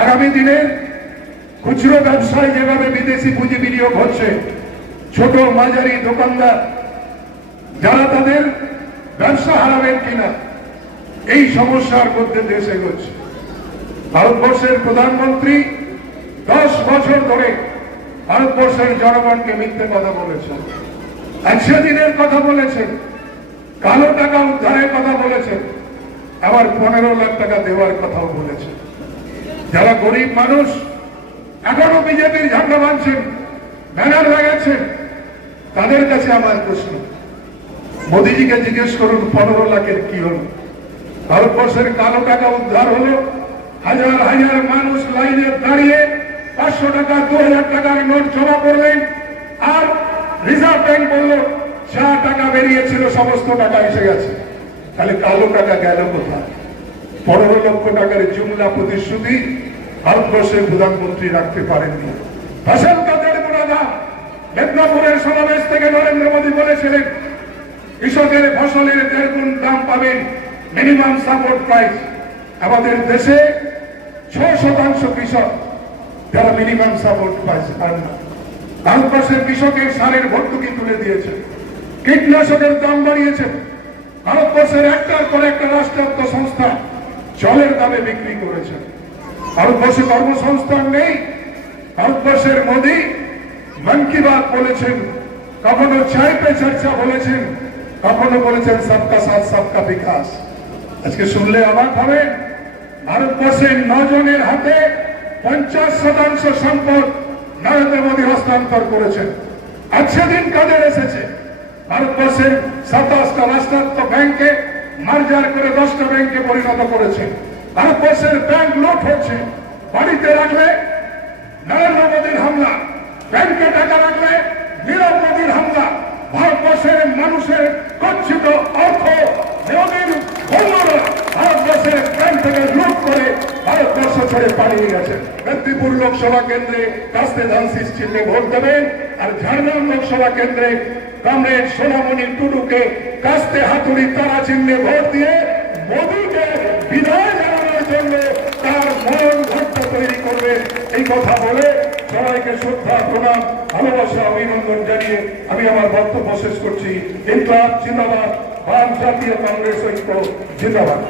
আগামী দিনে খুচরো ব্যবসায় যেভাবে বিদেশি পুঁজি বিনিয়োগ হচ্ছে, ছোট মাঝারি দোকানদার, যারা তাদের ব্যবসা হারাবেন কিনা, এই সমস্যার মধ্যে দেশ এগোচ্ছে। ভারতবর্ষের প্রধানমন্ত্রী দশ বছর ধরে ভারতবর্ষের জনগণকে মিথ্যে কথা বলেছেন। একশো দিনের কথা বলেছেন, কালো টাকা উদ্ধারের কথা বলেছেন, আবার পনেরো লাখ টাকা দেওয়ার কথাও বলেছেন। যারা গরিব মানুষ, এখনও বিজেপির ঝান্ডা বাঁধছেন, ব্যানার লাগাচ্ছেন, তাদের কাছে আমার প্রশ্ন। মোদিজিকে জিজ্ঞেস করুন, পনেরো লাখের কি হলো? ভারতবর্ষের কালো টাকা উদ্ধার হলো, হাজার হাজার মানুষ লাইনে দাঁড়িয়ে পাঁচশো টাকা, দু হাজার টাকার নোট জমা করলেন, আর রিজার্ভ ব্যাংক বলল, যা টাকা বেরিয়েছিল, সমস্ত টাকা এসে গেছে। তাহলে কালো টাকা গেল কোথায়? পনেরো লক্ষ টাকার জুমলা প্রতিশ্রুতি ভারতবর্ষের প্রধানমন্ত্রী রাখতে পারেননি। মেদিনীপুরের সমাবেশ থেকে নরেন্দ্র মোদী বলেছিলেন, কৃষকের ফসলের দেড় গুণ দাম পাবেন মিনিমাম সাপোর্ট প্রাইস আমাদের দেশে ছ শতাংশ কৃষক, যারা মিনিমাম সাপোর্ট প্রাইস পান না। ভারতবর্ষের কৃষকের সারের ভর্তুকি তুলে দিয়েছে কীটনাশকের দাম বাড়িয়েছে ভারতবর্ষের একটার পর একটা দামে বিক্রি করেছে ভারতবর্ষে কর্মসংস্থান নেই, ভারতবর্ষের মোদী মন কি বাত বলেছেন, কখনো চায় পে চর্চা বলেছেন, কখনো বলেছেন, সবকা সাথ, সবকা বিকাশ। আজকে শুনলে অবাক হবেন, ভারতবর্ষের নজনের হাতে পঞ্চাশ শতাংশ সম্পদ নরেন্দ্র মোদী হস্তান্তর করেছেন। আজকে দিন কাজে এসেছে। ভারতবর্ষের সাতাশটা রাষ্ট্রায়ত্ত ব্যাংকে মার্জার করে দশটা ব্যাংকে পরিণত করেছে। ভারতবর্ষের ব্যাংক লুট হচ্ছে বাড়িতে রাখলে নরেন্দ্র মোদীর হামলা ব্যাংকে টাকা রাখলে নীরব মোদীর হামলা, ভারতবর্ষের মানুষের কচ্ছিত অর্থ বন্ধুরা ভারতবর্ষের ব্যাংক থেকে লুট করে ভারতবর্ষ ছেড়ে পালিয়ে গেছে। মেদিনীপুর লোকসভা কেন্দ্রে কাস্তে ধানশিস চিহ্নে ভোট দেবেন আর ঝাড়গ্রাম লোকসভা কেন্দ্রে কমরেড সোনামণি টুডুকে কাস্তে হাতুড়ি তারা চিহ্নে ভোট দিয়ে মোদীকে বিদায় জানানোর জন্য তার মরণ ঘট্ট তৈরি করবে এই কথা বলে সবাইকে শ্রদ্ধা, প্রণাম, ভালোবাসা, অভিনন্দন জানিয়ে আমি আমার বক্তব্য শেষ করছি। ইনকলাব জিন্দাবাদ, বাম জাতীয় কংগ্রেস ঐক্য জিন্দাবাদ।